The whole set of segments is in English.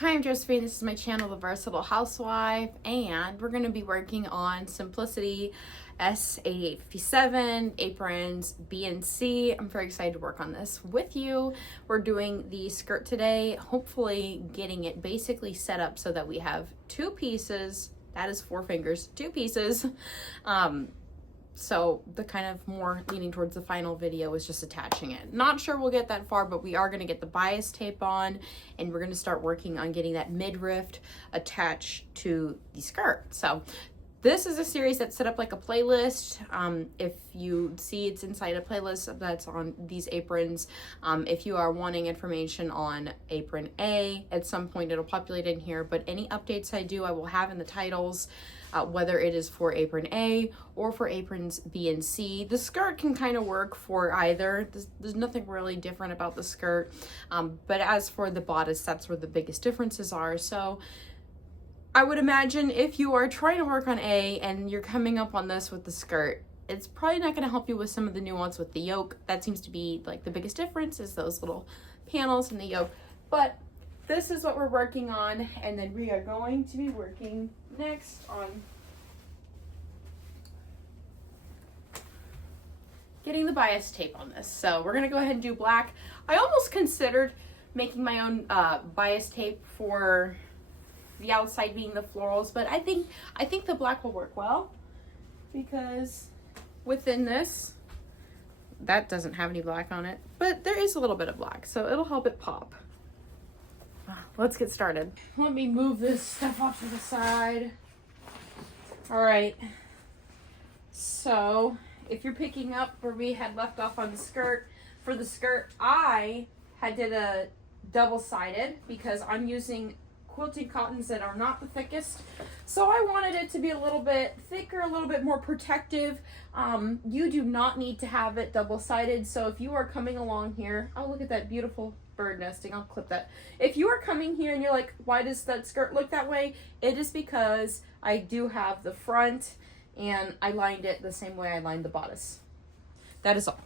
Hi, I'm Josephine. This is my channel, The Versatile Housewife, and we're going to be working on Simplicity S8857 aprons B and C. I'm very excited to work on this with you. We're doing the skirt today, hopefully getting it basically set up so that we have two pieces. That is 4 fingers, 2 pieces. So the kind of more leaning towards the final video is just attaching it. Not sure we'll get that far, but we are going to get the bias tape on, and we're going to start working on getting that midriff attached to the skirt. So this is a series that's set up like a playlist. If you see, it's inside a playlist that's on these aprons. If you are wanting information on apron A, at some point it'll populate in here, but any updates I do, I will have in the titles. Whether it is for apron A or for aprons B and C. The skirt can kind of work for either. There's nothing really different about the skirt. But as for the bodice, that's where the biggest differences are. So I would imagine if you are trying to work on A and you're coming up on this with the skirt, it's probably not going to help you with some of the nuance with the yoke. That seems to be like the biggest difference, is those little panels in the yoke. But this is what we're working on, and then we are going to be working next on getting the bias tape on this. So we're gonna go ahead and do black. I almost considered making my own bias tape for the outside being the florals, but I think the black will work well, because within this, that doesn't have any black on it, but there is a little bit of black, so it'll help it pop. Let's get started. Let me move this stuff off to the side. All right. So if you're picking up where we had left off on the skirt, for the skirt, I did a double-sided because I'm using quilting cottons that are not the thickest. So I wanted it to be a little bit thicker, a little bit more protective. You do not need to have it double-sided. So if you are coming along here, oh, look at that beautiful bird nesting. I'll clip that. If you are coming here and you're like, why does that skirt look that way? It is because I do have the front and I lined it the same way I lined the bodice. That is all.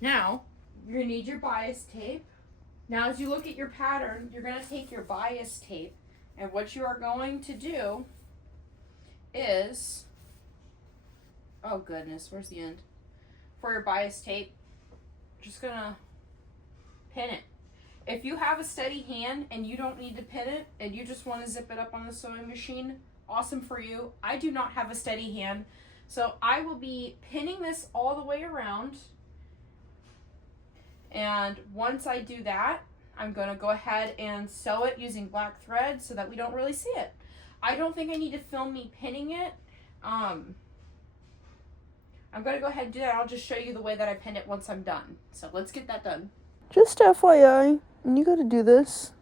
Now, you're gonna need your bias tape. Now, as you look at your pattern, you're gonna take your bias tape, and what you are going to do is, oh goodness, where's the end? For your bias tape, just gonna pin it. If you have a steady hand and you don't need to pin it and you just want to zip it up on the sewing machine, awesome for you. I do not have a steady hand, so I will be pinning this all the way around. And once I do that, I'm going to go ahead and sew it using black thread so that we don't really see it. I don't think I need to film me pinning it. I'm going to go ahead and do that. I'll just show you the way that I pin it once I'm done. So let's get that done. Just FYI, you gotta do this.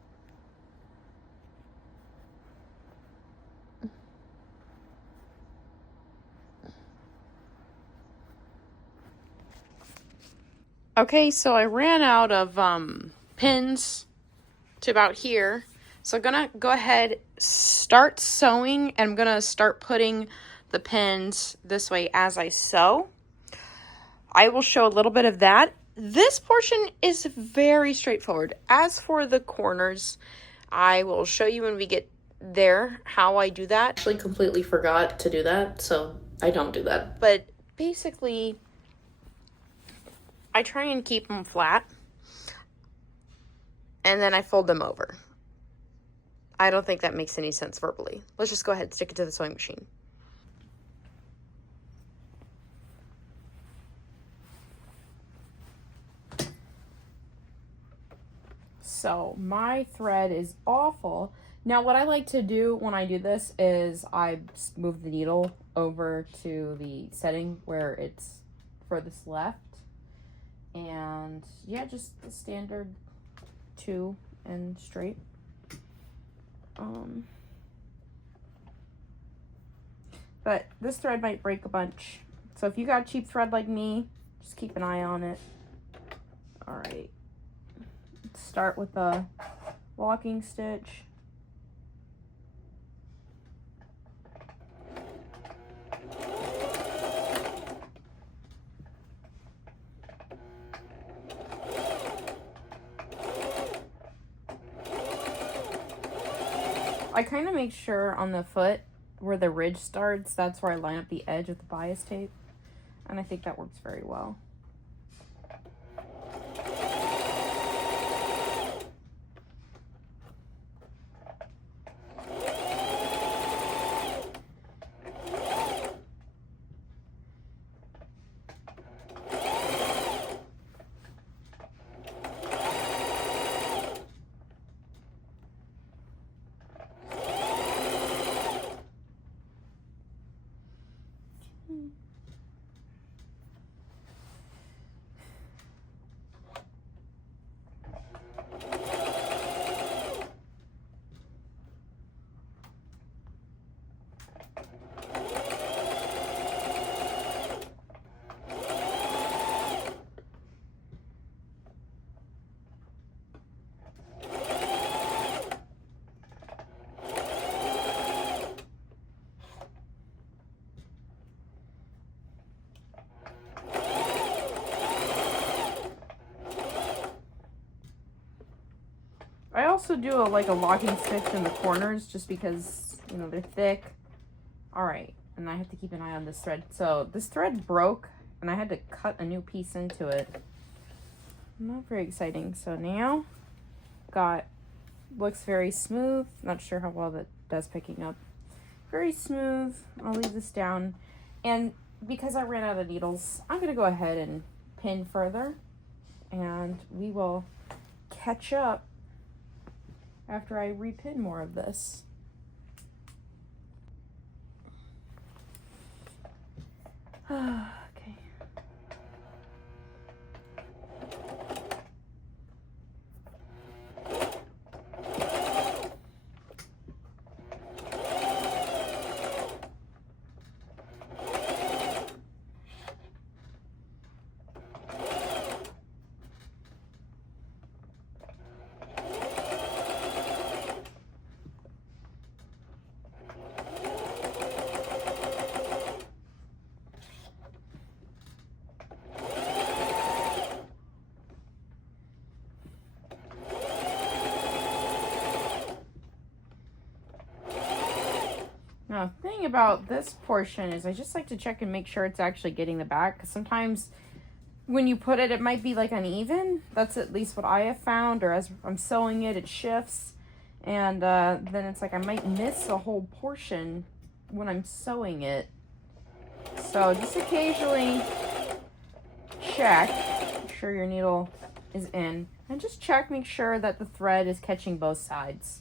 Okay, so I ran out of pins to about here. So I'm gonna go ahead, start sewing, and I'm gonna start putting the pins this way as I sew. I will show a little bit of that. This portion is very straightforward. As for the corners, I will show you when we get there how I do that. Actually completely forgot to do that, so I don't do that. But basically, I try and keep them flat, and then I fold them over. I don't think that makes any sense verbally. Let's just go ahead and stick it to the sewing machine. So my thread is awful. Now what I like to do when I do this is I move the needle over to the setting where it's furthest left. And yeah, just the standard 2 and straight. But this thread might break a bunch. So if you got cheap thread like me, just keep an eye on it. All right. Start with a walking stitch. I kind of make sure on the foot where the ridge starts, that's where I line up the edge with the bias tape. And I think that works very well. I also do like a locking stitch in the corners just because, you know, they're thick. All right, and I have to keep an eye on this thread. So this thread broke and I had to cut a new piece into it. Not very exciting. So now looks very smooth. Not sure how well that does picking up. Very smooth. I'll leave this down. And because I ran out of needles, I'm gonna go ahead and pin further and we will catch up after I repin more of this. Okay. Now, the thing about this portion is I just like to check and make sure it's actually getting the back, because sometimes when you put it, it might be like uneven. That's at least what I have found, or as I'm sewing it, it shifts. And then it's like I might miss a whole portion when I'm sewing it. So just occasionally check, make sure your needle is in. And just check, make sure that the thread is catching both sides.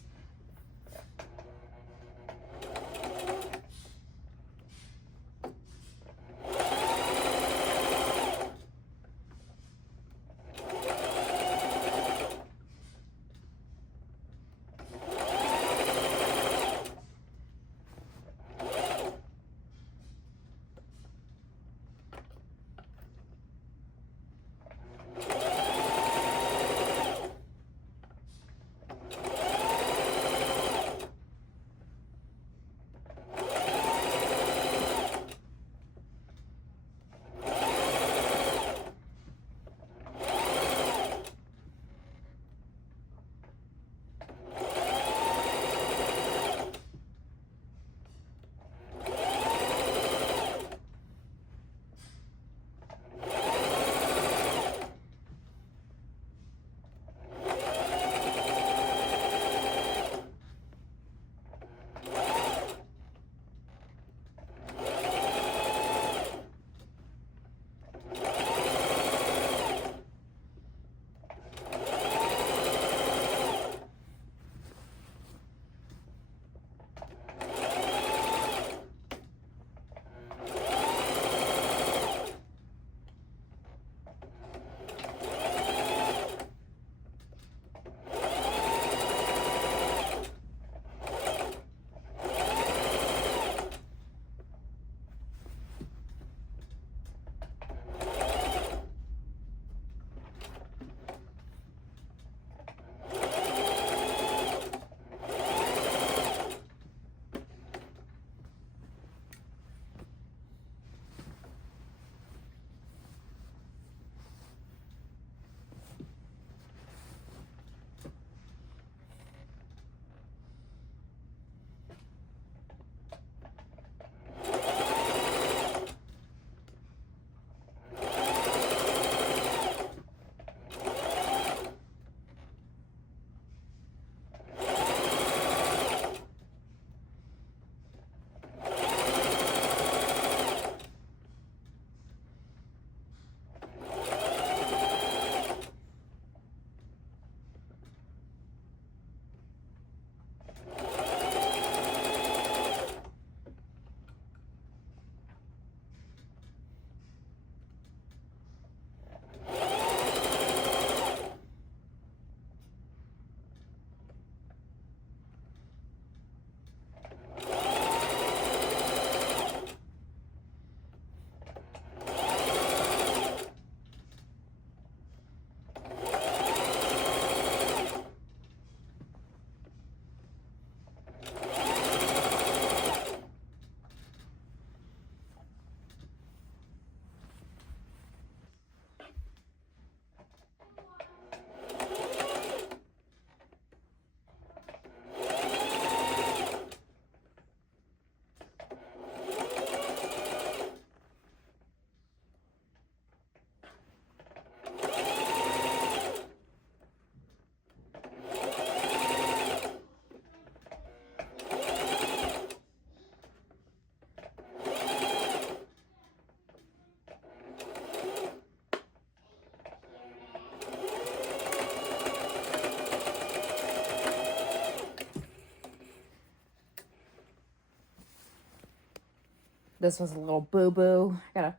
This was a little boo-boo. I gotta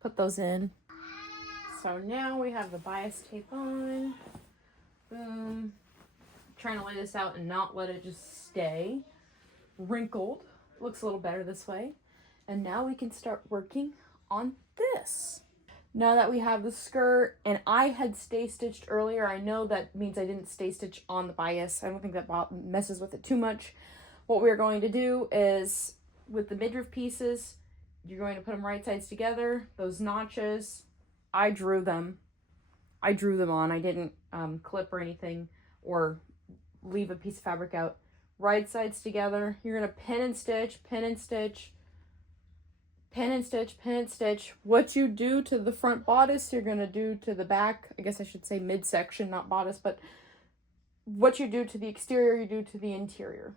put those in. So now we have the bias tape on. Boom. Trying to lay this out and not let it just stay wrinkled. Looks a little better this way. And now we can start working on this. Now that we have the skirt, and I had stay stitched earlier, I know that means I didn't stay stitch on the bias. I don't think that messes with it too much. What we're going to do is, with the midriff pieces, you're going to put them right sides together. Those notches, I drew them on. I didn't clip or anything or leave a piece of fabric out. Right sides together. You're going to pin and stitch, pin and stitch, pin and stitch, pin and stitch. What you do to the front bodice, you're going to do to the back. I guess I should say midsection, not bodice, but what you do to the exterior, you do to the interior.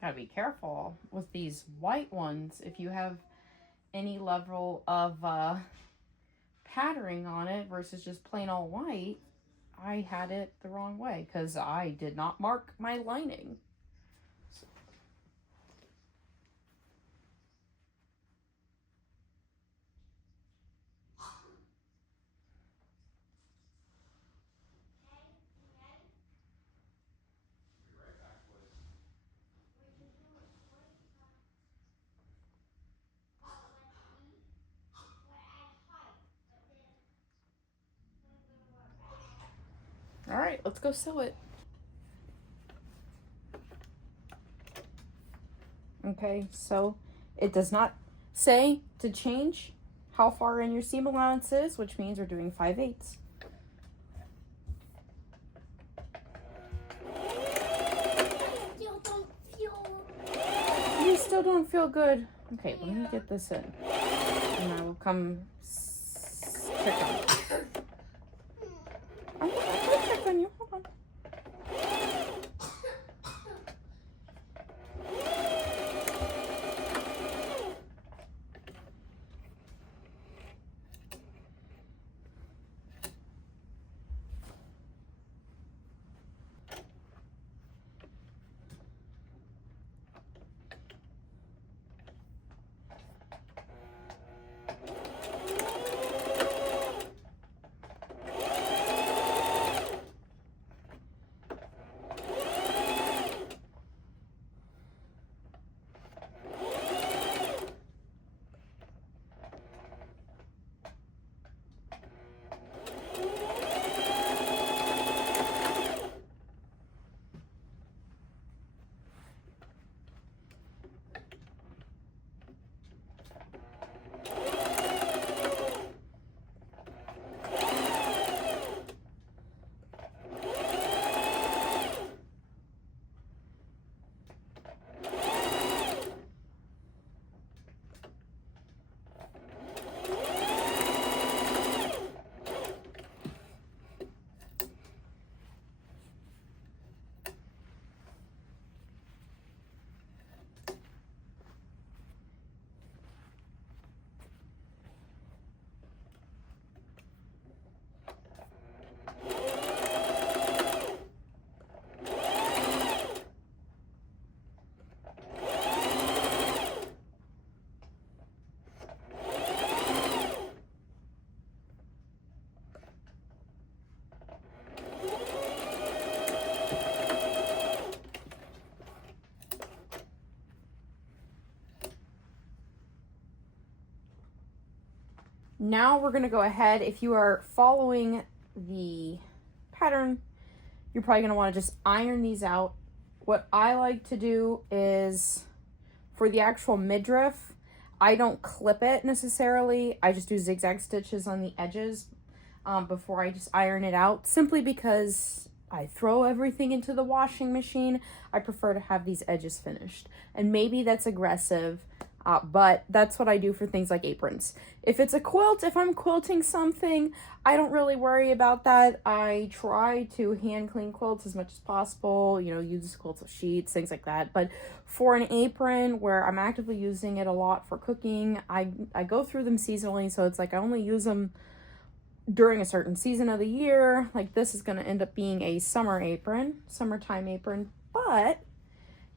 Gotta be careful with these white ones. If you have any level of patterning on it versus just plain all white, I had it the wrong way because I did not mark my lining. All right, let's go sew it. Okay, so it does not say to change how far in your seam allowance is, which means we're doing 5/8. You still don't feel good. Okay, let me get this in, and I will come check on you. I'm gonna check on you. Hold on. now we're going to go ahead. If you are following the pattern, you're probably going to want to just iron these out. What I like to do is, for the actual midriff, I don't clip it necessarily. I just do zigzag stitches on the edges before I just iron it out, simply because I throw everything into the washing machine. I prefer to have these edges finished. And maybe that's aggressive, but that's what I do for things like aprons. If it's a quilt, if I'm quilting something, I don't really worry about that. I try to hand clean quilts as much as possible, you know, use quilts with sheets, things like that. But for an apron where I'm actively using it a lot for cooking, I go through them seasonally. So it's like I only use them during a certain season of the year. Like this is going to end up being a summer apron, summertime apron. But,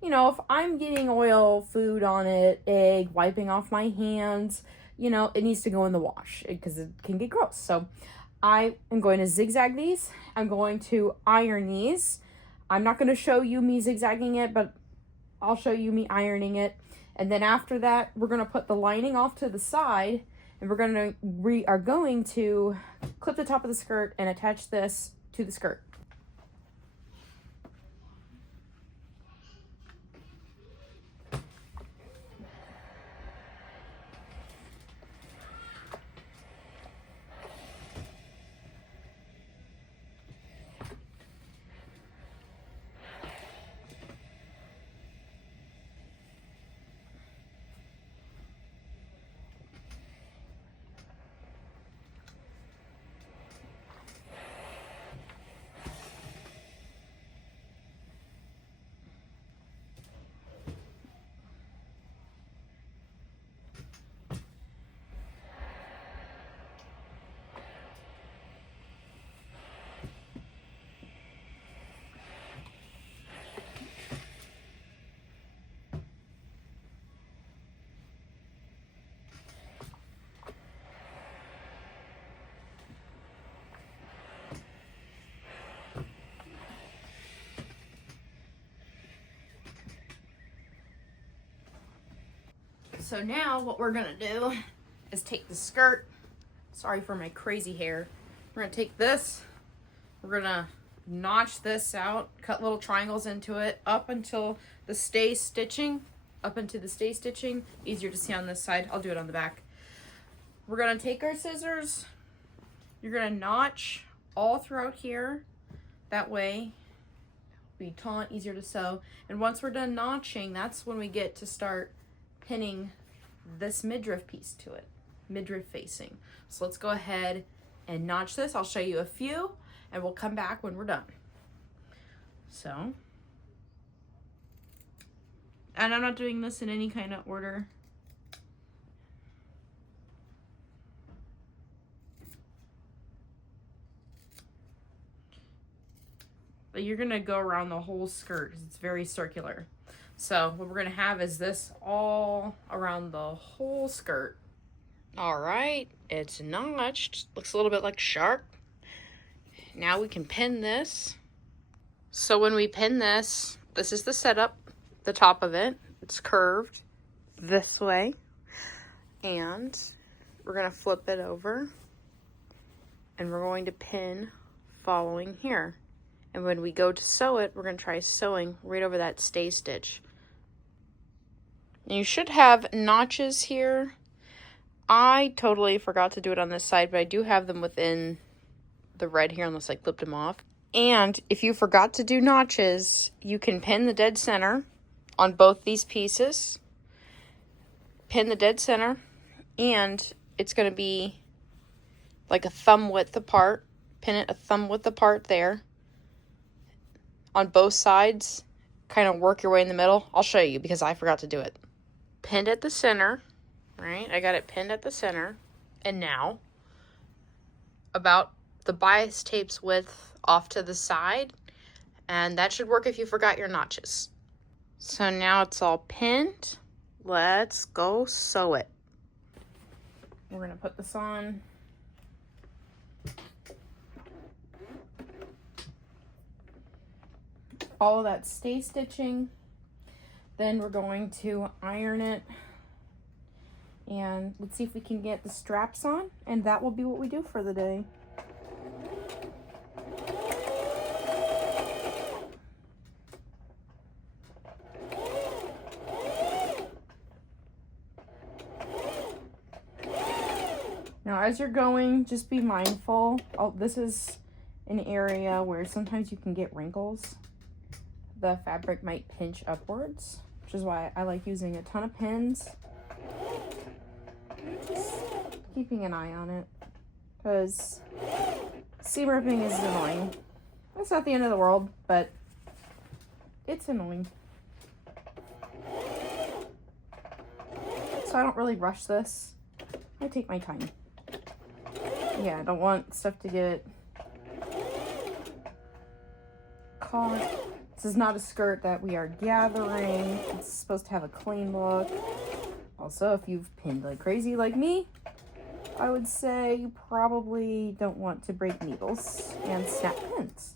you know, if I'm getting oil, food on it, egg, wiping off my hands, you know, it needs to go in the wash because it can get gross. So I am going to zigzag these. I'm going to iron these. I'm not going to show you me zigzagging it, but I'll show you me ironing it. And then after that, we're going to put the lining off to the side, and we are going to clip the top of the skirt and attach this to the skirt. So now what we're gonna do is take the skirt, sorry for my crazy hair, we're gonna take this, we're gonna notch this out, cut little triangles into it up until the stay stitching, easier to see on this side, I'll do it on the back. We're gonna take our scissors, you're gonna notch all throughout here, that way it'll be taut, easier to sew, and once we're done notching, that's when we get to start pinning this midriff piece to it, midriff facing. So let's go ahead and notch this. I'll show you a few and we'll come back when we're done. So, and I'm not doing this in any kind of order. But you're gonna go around the whole skirt because it's very circular. So what we're gonna have is this all around the whole skirt. All right, it's notched. Looks a little bit like a shark. Now we can pin this. So when we pin this, this is the setup, the top of it. It's curved this way. And we're gonna flip it over and we're going to pin following here. And when we go to sew it, we're going to try sewing right over that stay stitch. And you should have notches here. I totally forgot to do it on this side, but I do have them within the red here unless I clipped them off. And if you forgot to do notches, you can pin the dead center on both these pieces. Pin the dead center, and it's going to be like a thumb width apart. Pin it a thumb width apart there. On both sides, kind of work your way in the middle. I'll show you because I forgot to do it. Pinned at the center, right? I got it pinned at the center. And now, about the bias tape's width off to the side. And that should work if you forgot your notches. So now it's all pinned. Let's go sew it. We're going to put this on. All of that stay stitching. Then we're going to iron it And let's see if we can get the straps on, and that will be what we do for the day. Now, as you're going, just be mindful. Oh, this is an area where sometimes you can get wrinkles. The fabric might pinch upwards, which is why I like using a ton of pins. Just keeping an eye on it, because seam ripping is annoying. It's not the end of the world, but it's annoying. So I don't really rush this. I take my time. Yeah, I don't want stuff to get caught. This is not a skirt that we are gathering. It's supposed to have a clean look. Also, if you've pinned like crazy like me, I would say you probably don't want to break needles and snap pins.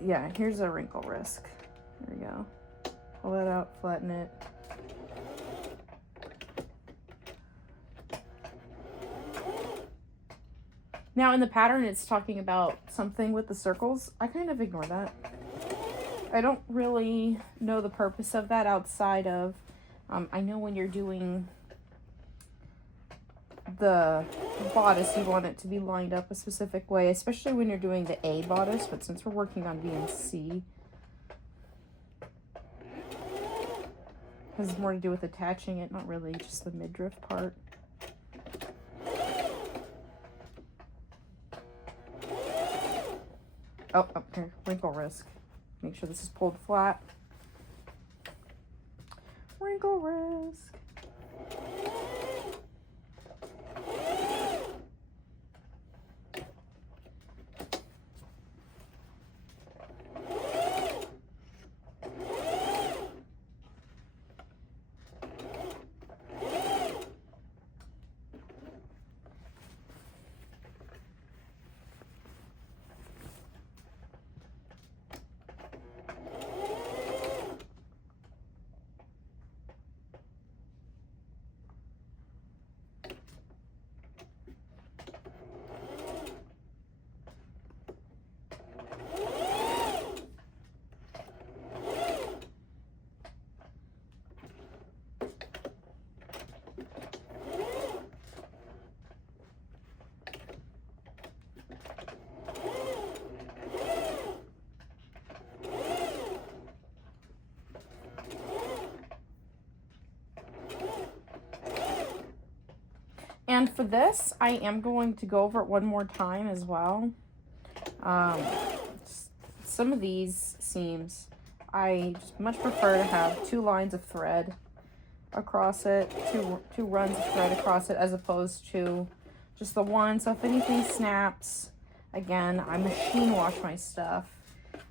Yeah, here's a wrinkle risk. There we go. Pull it out, flatten it. Now in the pattern, it's talking about something with the circles. I kind of ignore that. I don't really know the purpose of that outside of, I know when you're doing the bodice, you want it to be lined up a specific way, especially when you're doing the A bodice, but since we're working on B and C, has more to do with attaching it, not really just the midriff part. Oh, here, wrinkle risk. Make sure this is pulled flat. Wrinkle risk. And for this, I am going to go over it one more time as well. Some of these seams, I just much prefer to have 2 lines of thread across it, two runs of thread across it, as opposed to just the one. So if anything snaps, again, I machine wash my stuff.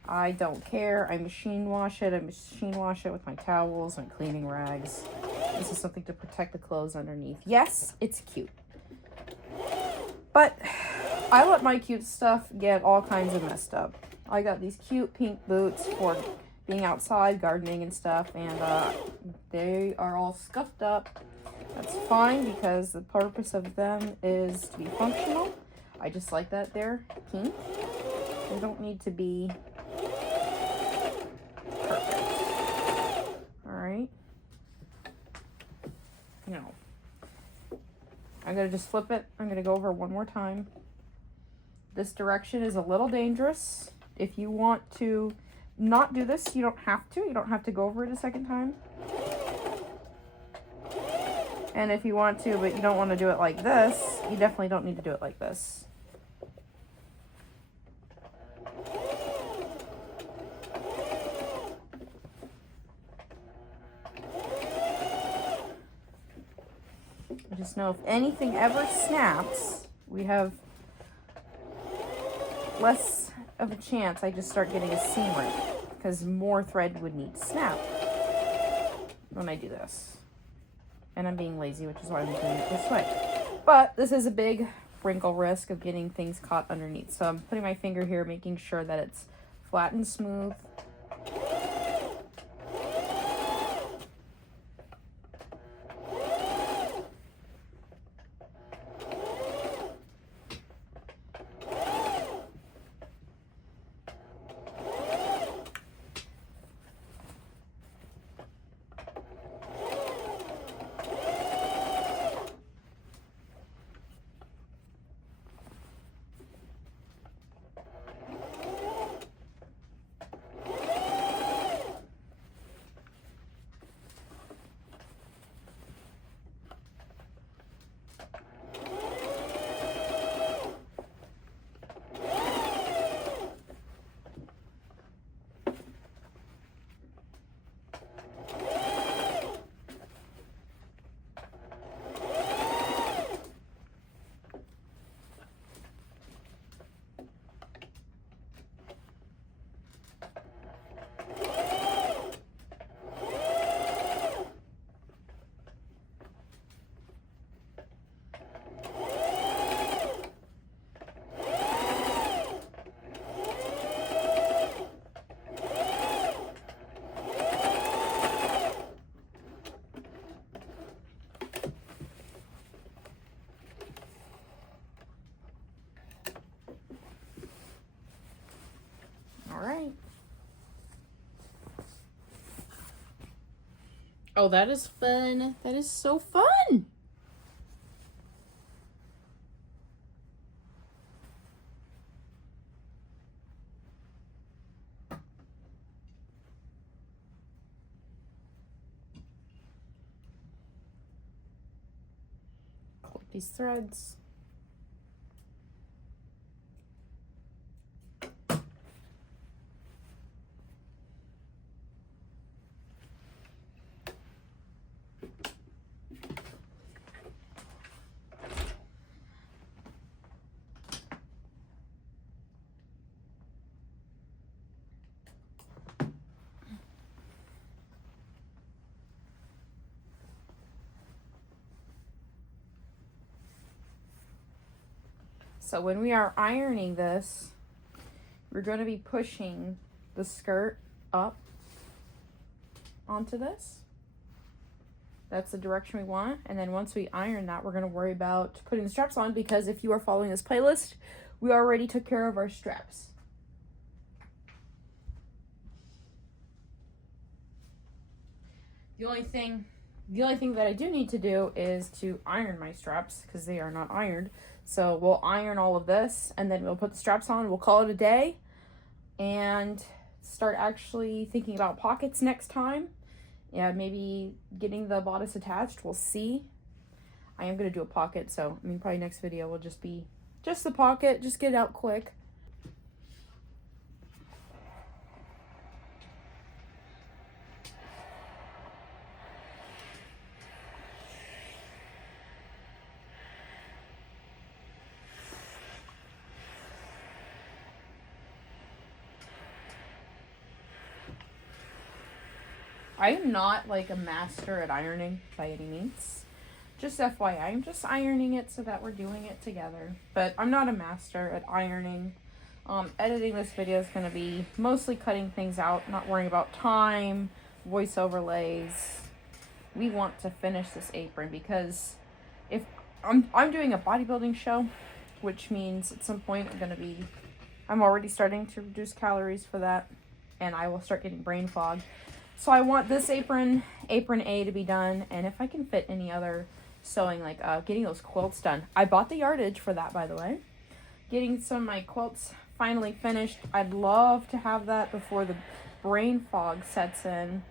I don't care. I machine wash it. I machine wash it with my towels and cleaning rags. This is something to protect the clothes underneath. Yes, it's cute. But I let my cute stuff get all kinds of messed up. I got these cute pink boots for being outside, gardening and stuff, and they are all scuffed up. That's fine because the purpose of them is to be functional. I just like that they're pink. They don't need to be perfect. Alright. Now, I'm going to just flip it. I'm going to go over one more time. This direction is a little dangerous. If you want to not do this, you don't have to. You don't have to go over it a second time. And if you want to, but you don't want to do it like this, you definitely don't need to do it like this. Just know if anything ever snaps, we have less of a chance I just start getting a seam rip, because more thread would need to snap when I do this. And I'm being lazy, which is why I'm doing it this way. But this is a big wrinkle risk of getting things caught underneath. So I'm putting my finger here, making sure that it's flat and smooth. Oh, that is fun. That is so fun. Clip these threads. So when we are ironing this, we're going to be pushing the skirt up onto this. That's the direction we want. And then once we iron that, we're going to worry about putting the straps on, because if you are following this playlist, we already took care of our straps. The only thing that I do need to do is to iron my straps, because they are not ironed. So we'll iron all of this, and then we'll put the straps on. We'll call it a day and start actually thinking about pockets next time. Yeah, maybe getting the bodice attached. We'll see. I am going to do a pocket, so I mean, probably next video will just be just the pocket. Just get it out quick. I am not like a master at ironing by any means. Just FYI, I'm just ironing it so that we're doing it together. But I'm not a master at ironing. Editing this video is going to be mostly cutting things out, not worrying about time, voice overlays. We want to finish this apron, because if I'm doing a bodybuilding show, which means at some point I'm already starting to reduce calories for that, and I will start getting brain fog. So I want this apron A, to be done, and if I can fit any other sewing, like getting those quilts done. I bought the yardage for that, by the way. Getting some of my quilts finally finished. I'd love to have that before the brain fog sets in.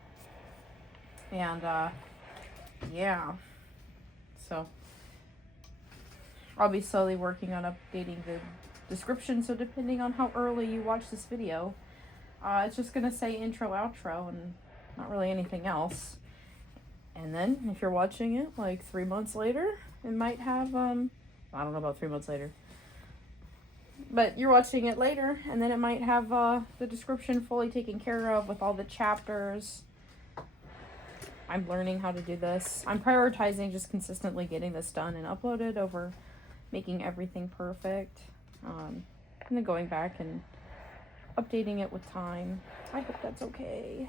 And yeah. So I'll be slowly working on updating the description, so depending on how early you watch this video, it's just gonna say intro, outro, and not really anything else. And then if you're watching it like 3 months later, it might have I don't know about 3 months later, but you're watching it later, and then it might have the description fully taken care of with all the chapters. I'm learning how to do this. I'm prioritizing just consistently getting this done and uploaded over making everything perfect, and then going back and updating it with time. I hope that's okay.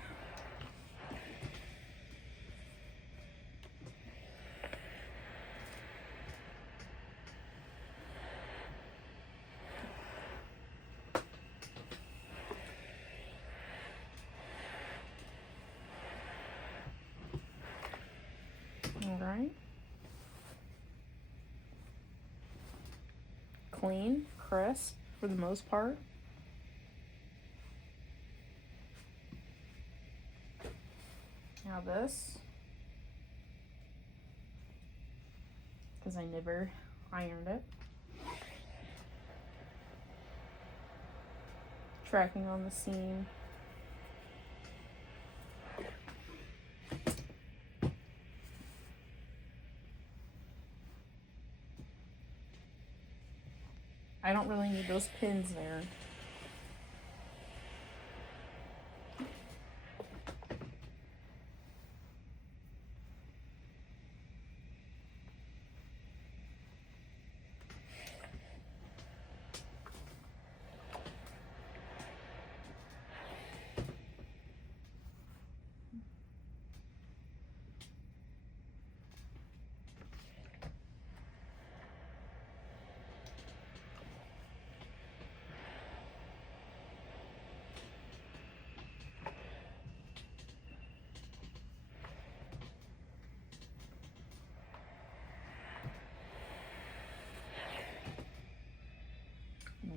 All right. Clean, crisp for the most part. Now this, because I never ironed it. Tracking on the seam. I don't really need those pins there.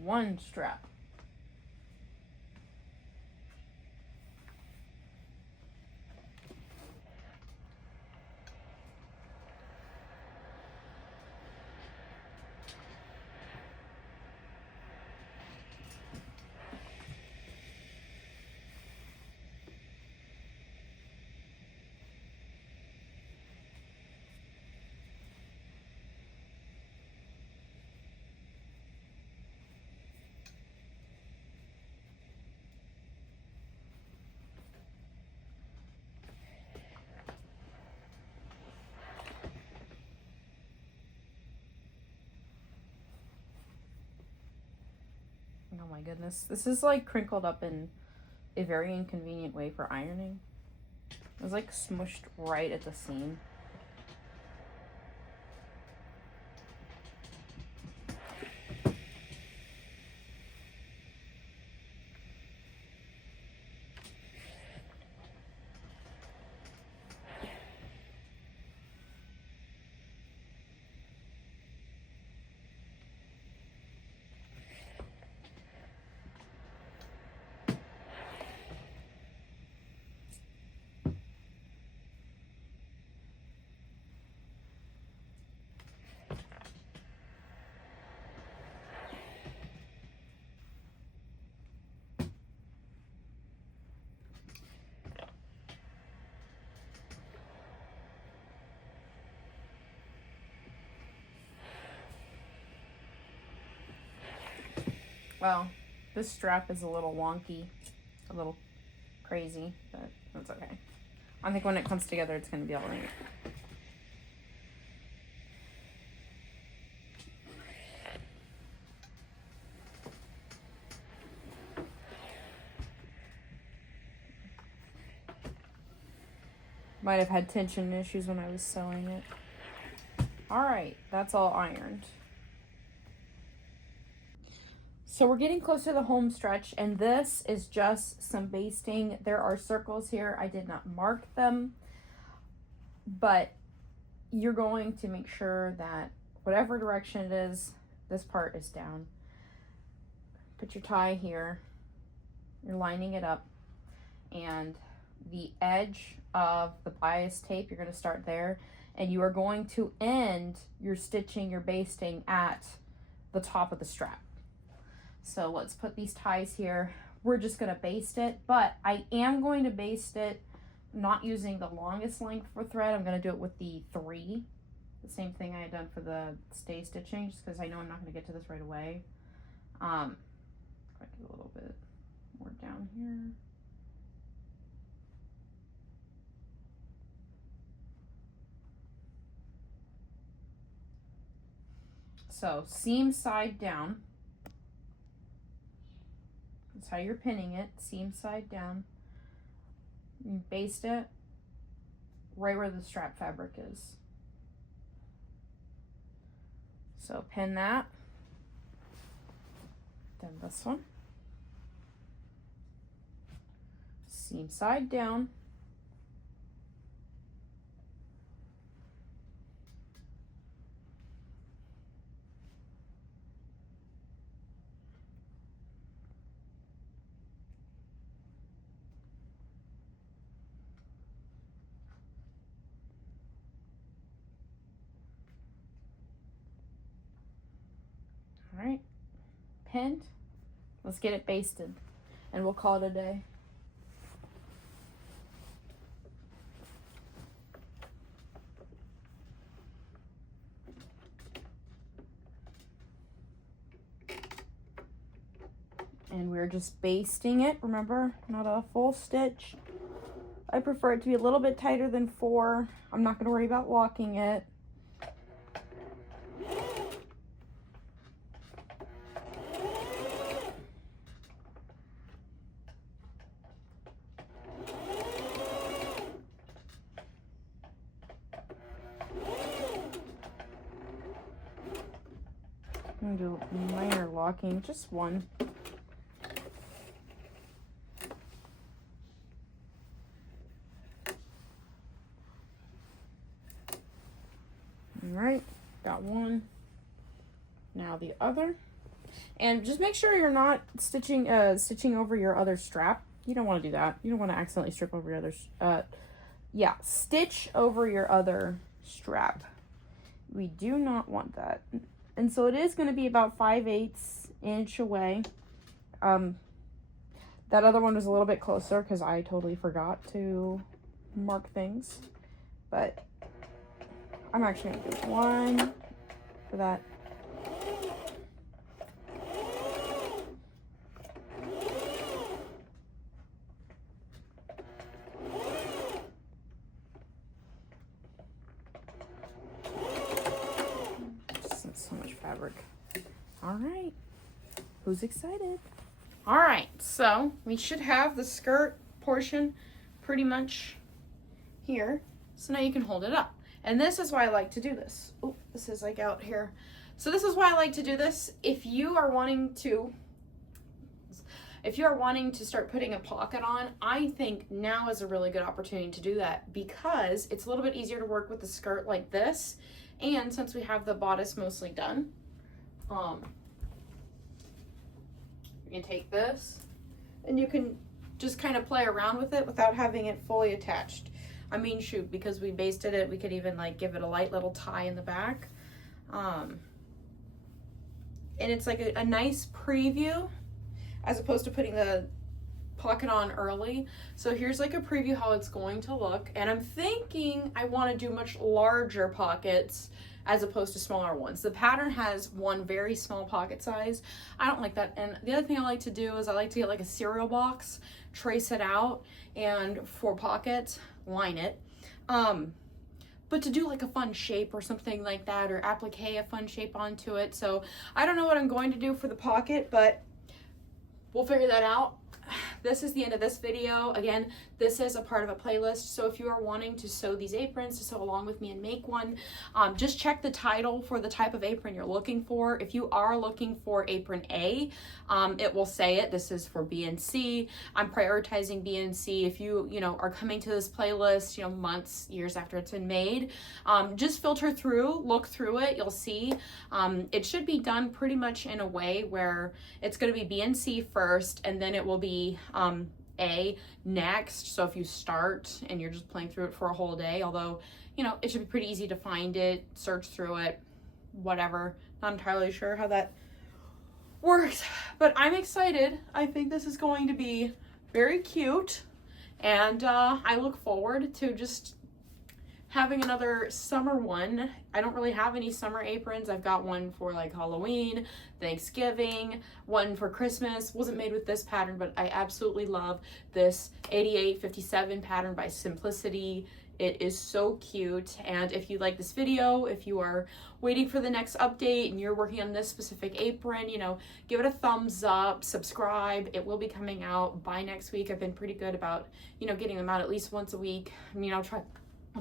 one strap. Oh my goodness. This is like crinkled up in a very inconvenient way for ironing. It was like smushed right at the seam. Well, this strap is a little wonky, a little crazy, but that's okay. I think when it comes together, it's going to be all right. Might have had tension issues when I was sewing it. All right, that's all ironed. So we're getting close to the home stretch, and this is just some basting. There are circles here. I did not mark them, but you're going to make sure that whatever direction it is, this part is down. Put your tie here. You're lining it up, and the edge of the bias tape, you're going to start there, and you are going to end your stitching, your basting at the top of the strap. So let's put these ties here. We're just going to baste it, but I am going to baste it not using the longest length for thread. I'm going to do it with the 3, the same thing I had done for the stay stitching, just because I know I'm not going to get to this right away. I do a little bit more down here. So seam side down. That's how you're pinning it, seam side down. You baste it right where the strap fabric is. So pin that. Then this one. Seam side down. All right, pinned. Let's get it basted, and we'll call it a day. And we're just basting it, remember, not a full stitch. I prefer it to be a little bit tighter than 4. I'm not going to worry about locking it. I'm going to do minor locking, just 1. All right, got 1. Now the other. And just make sure you're not stitching over your other strap. You don't want to do that. You don't want to accidentally strip over your other, stitch over your other strap. We do not want that. And so it is going to be about 5/8 inch away. That other one was a little bit closer because I totally forgot to mark things. But I'm actually going to do one for that. So much fabric. All right, who's excited? All right, so we should have the skirt portion pretty much here. So now you can hold it up. And this is why I like to do this. Oh, this is like out here. So this is why I like to do this. If you are wanting to start putting a pocket on, I think now is a really good opportunity to do that because it's a little bit easier to work with the skirt like this. And since we have the bodice mostly done, you can take this and you can just kind of play around with it without having it fully attached. I mean, shoot, because we basted it, we could even like give it a light little tie in the back. And it's like a nice preview as opposed to putting the pocket on early. So here's like a preview how it's going to look. And I'm thinking I want to do much larger pockets as opposed to smaller ones. The pattern has one very small pocket size. I don't like that. And the other thing I like to do is I like to get like a cereal box, trace it out, and for pockets, line it. But to do like a fun shape or something like that, or applique a fun shape onto it. So I don't know what I'm going to do for the pocket, but we'll figure that out. This is the end of this video. Again, this is a part of a playlist. So if you are wanting to sew these aprons, to sew along with me and make one, just check the title for the type of apron you're looking for. If you are looking for apron A, it will say it. This is for B and C. I'm prioritizing B and C. If you are coming to this playlist, months, years after it's been made, just filter through, look through it. You'll see it should be done pretty much in a way where it's going to be B and C first, and then it will be A next. So if you start and you're just playing through it for a whole day, although it should be pretty easy to find it, search through it, whatever. Not entirely sure how that works, but I'm excited. I think this is going to be very cute, and I look forward to just having another summer one. I don't really have any summer aprons. I've got one for like Halloween, Thanksgiving, one for Christmas. Wasn't made with this pattern, but I absolutely love this 8857 pattern by Simplicity. It is so cute. And if you like this video, if you are waiting for the next update and you're working on this specific apron, give it a thumbs up, subscribe. It will be coming out by next week. I've been pretty good about, getting them out at least once a week. I mean, I'll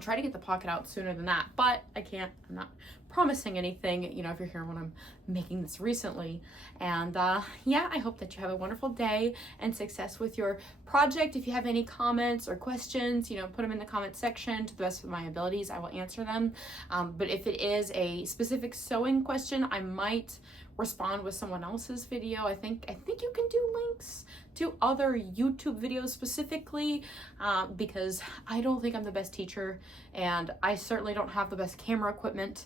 try to get the pocket out sooner than that, but I'm not promising anything, if you're here when I'm making this recently. And yeah, I hope that you have a wonderful day and success with your project. If you have any comments or questions, put them in the comment section. To the best of my abilities, I will answer them. But if it is a specific sewing question, I might respond with someone else's video. I think you can do links to other YouTube videos specifically, because I don't think I'm the best teacher, and I certainly don't have the best camera equipment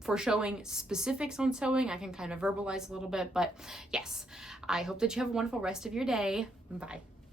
for showing specifics on sewing. I can kind of verbalize a little bit, but yes, I hope that you have a wonderful rest of your day. Bye.